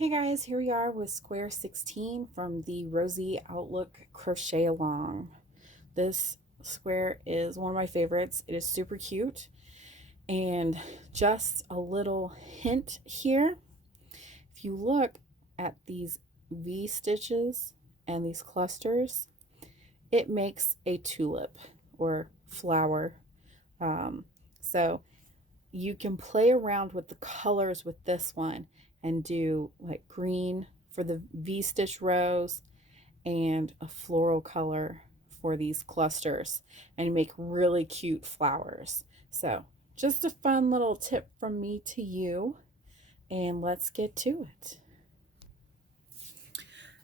Hey guys, here we are with square 16 from the Rosy Outlook Crochet Along. This square is one of my favorites. It is super cute. And just a little hint here, if you look at these V stitches and these clusters, it makes a tulip or flower. So you can play around with the colors with this one and do like green for the V-stitch rows and a floral color for these clusters and make really cute flowers. So just a fun little tip from me to you, and let's get to it.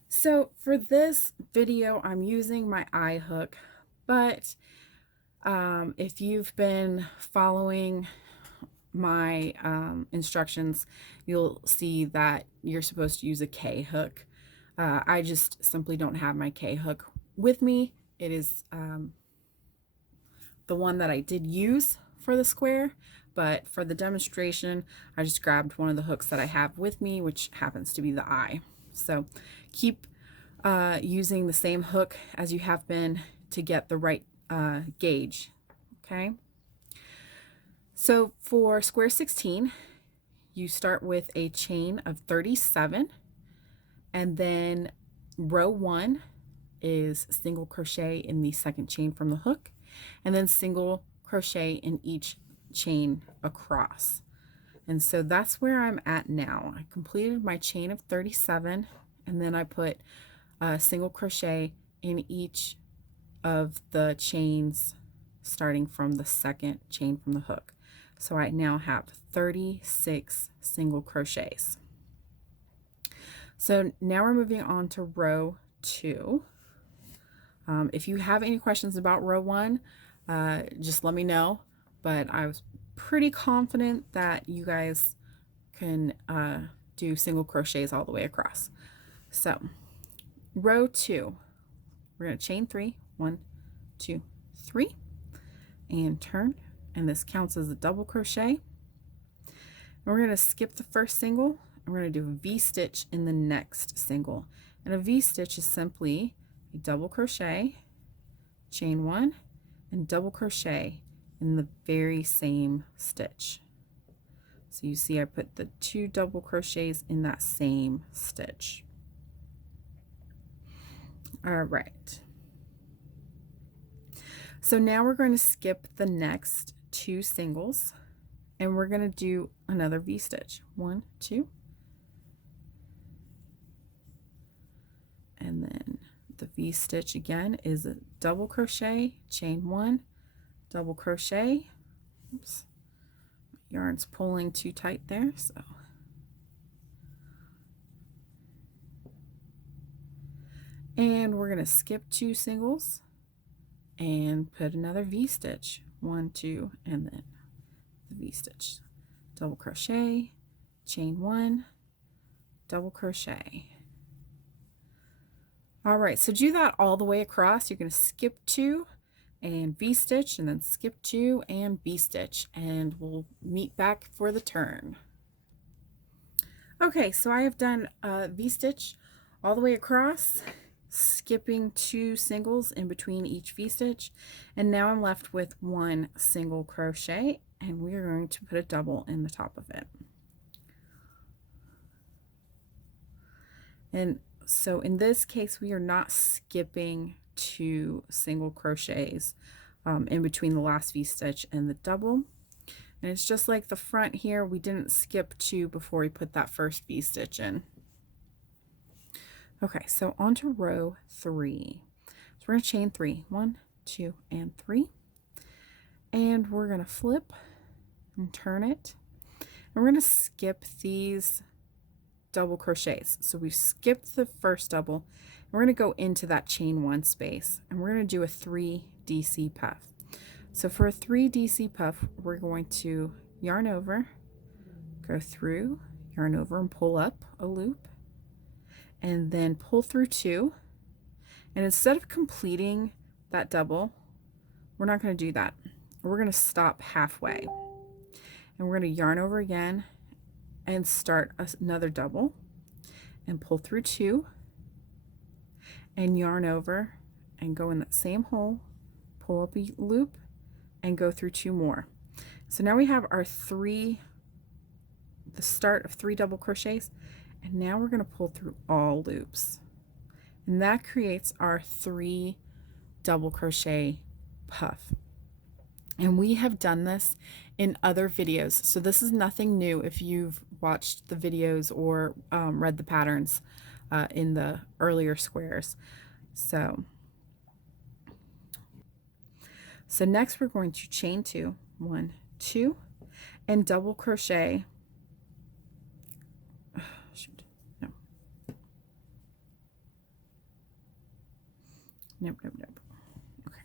So for this video, I'm using my eye hook, but if you've been following my instructions, you'll see that you're supposed to use a K hook. I just simply don't have my K hook with me. It is the one that I did use for the square, but for the demonstration, I just grabbed one of the hooks that I have with me, which happens to be the eye. So keep using the same hook as you have been to get the right gauge, okay? So for square 16, you start with a chain of 37, and then row 1 is single crochet in the second chain from the hook, and then single crochet in each chain across. And so that's where I'm at now. I completed my chain of 37, and then I put a single crochet in each of the chains starting from the second chain from the hook. So I now have 36 single crochets. So now we're moving on to row 2. If you have any questions about row 1, just let me know. But I was pretty confident that you guys can do single crochets all the way across. So row 2, we're going to chain 3, 1, 2, 3, and turn. And this counts as a double crochet. And we're going to skip the first single, and we're going to do a V-stitch in the next single. And a V-stitch is simply a double crochet, chain 1, and double crochet in the very same stitch. So you see I put the 2 double crochets in that same stitch. All right. So now we're going to skip the next 2 singles, and we're going to do another V-stitch. 1, 2, and then the V-stitch again is a double crochet, chain 1, double crochet. Oops, yarn's pulling too tight there, so and we're going to skip 2 singles and put another V-stitch. 1, 2, and then the V-stitch, double crochet, chain 1, double crochet. All right, so do that all the way across. You're going to skip 2 and V-stitch, and then skip 2 and V-stitch, and we'll meet back for the turn. Okay, so I have done a V-stitch all the way across, skipping 2 singles in between each V-stitch, and now I'm left with 1 single crochet, and we are going to put a double in the top of it. And so in this case, we are not skipping 2 single crochets in between the last V-stitch and the double. And it's just like the front here, we didn't skip 2 before we put that first V-stitch in. Okay, so on to row 3. So we're going to chain 3, 1, 2, and 3. And we're going to flip and turn it. And we're going to skip these double crochets. So we've skipped the first double, and we're going to go into that chain 1 space, and we're going to do a 3 DC puff. So for a 3 DC puff, we're going to yarn over, go through, yarn over, and pull up a loop, and then pull through 2. And instead of completing that double, we're not going to do that. We're going to stop halfway, and we're going to yarn over again and start another double, and pull through 2 and yarn over and go in that same hole, pull up a loop and go through 2 more. So now we have our the start of 3 double crochets, and now we're going to pull through all loops, and that creates our 3 double crochet puff. And we have done this in other videos, so this is nothing new if you've watched the videos or read the patterns in the earlier squares. So next we're going to chain 2, 1, 2, and double crochet. Shoot, no. Nope. Okay.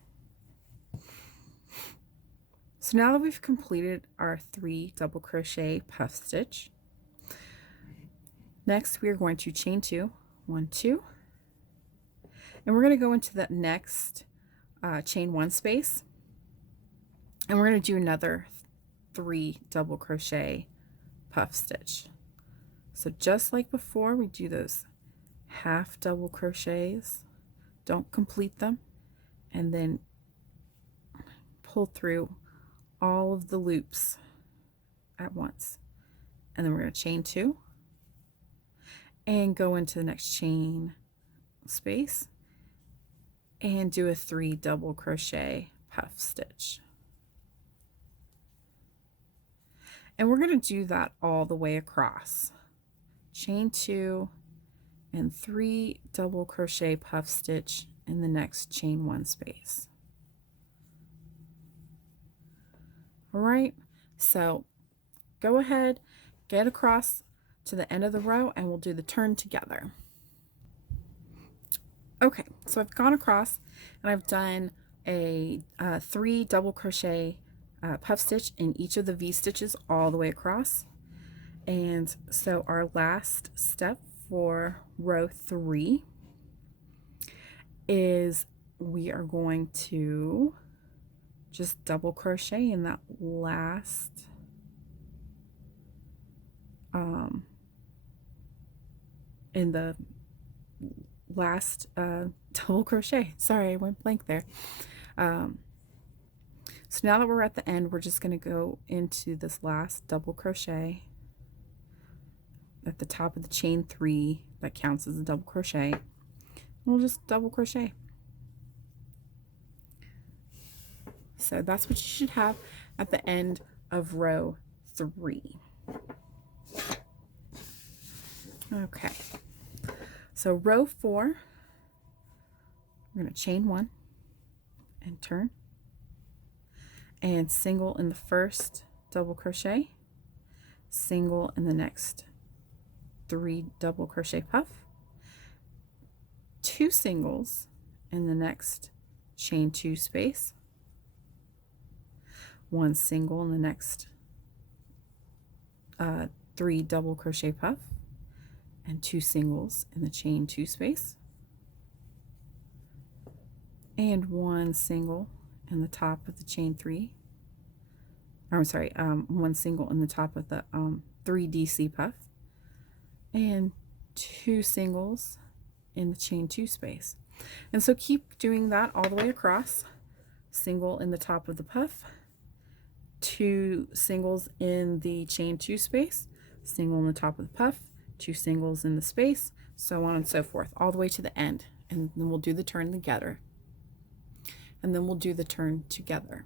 So now that we've completed our 3 double crochet puff stitch, next we are going to chain 2, 1, 2, and we're going to go into the next chain 1 space, and we're going to do another 3 double crochet puff stitch. So just like before, we do those half double crochets, don't complete them, and then pull through all of the loops at once. And then we're going to chain 2 and go into the next chain space and do a 3 double crochet puff stitch. And we're going to do that all the way across. Chain 2 and 3 double crochet puff stitch in the next chain 1 space. All right, so go ahead, get across to the end of the row, and we'll do the turn together. Okay, so I've gone across and I've done a 3 double crochet puff stitch in each of the V stitches all the way across. And so our last step for row 3 is we are going to just double crochet in that last in the last double crochet. Sorry, I went blank there. So now that we're at the end, we're just going to go into this last double crochet at the top of the chain 3 that counts as a double crochet. We'll just double crochet. So that's what you should have at the end of row 3. Okay, so row 4, we're going to chain 1 and turn and single in the first double crochet, single in the next 3 double crochet puff, 2 singles in the next chain 2 space, 1 single in the next 3 double crochet puff, and 2 singles in the chain 2 space, and 1 single in the top of the chain 3, or I'm sorry, 1 single in the top of the 3 DC puff, and 2 singles in the chain 2 space. And so keep doing that all the way across. Single in the top of the puff, 2 singles in the chain 2 space, single in the top of the puff, 2 singles in the space, so on and so forth, all the way to the end. And then we'll do the turn together. And then we'll do the turn together.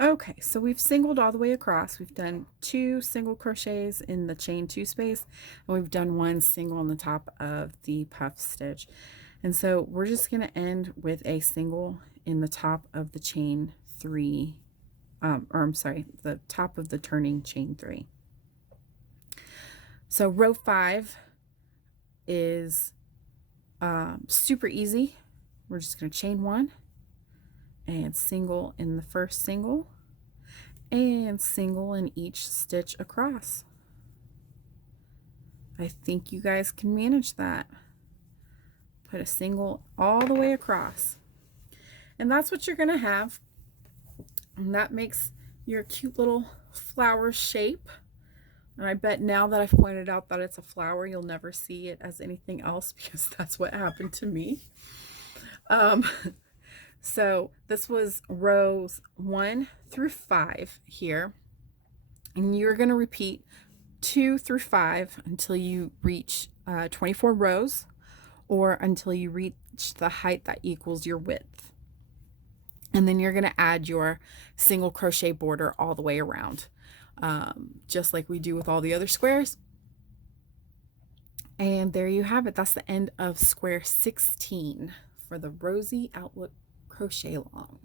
Okay, so we've singled all the way across. We've done 2 single crochets in the chain 2 space, and we've done 1 single on the top of the puff stitch. And so we're just going to end with a single in the top of the chain 3, the top of the turning chain 3. So row 5 is super easy. We're just going to chain 1 and single in the first single and single in each stitch across. I think you guys can manage that. Put a single all the way across, and that's what you're going to have, and that makes your cute little flower shape And I bet now that I've pointed out that it's a flower, you'll never see it as anything else because that's what happened to me. Um, so this was rows 1 through 5 here. And you're going to repeat 2 through 5 until you reach 24 rows, or until you reach the height that equals your width. And then you're going to add your single crochet border all the way around, just like we do with all the other squares. And there you have it. That's the end of square 16 for the Rosy Outlook crochet along.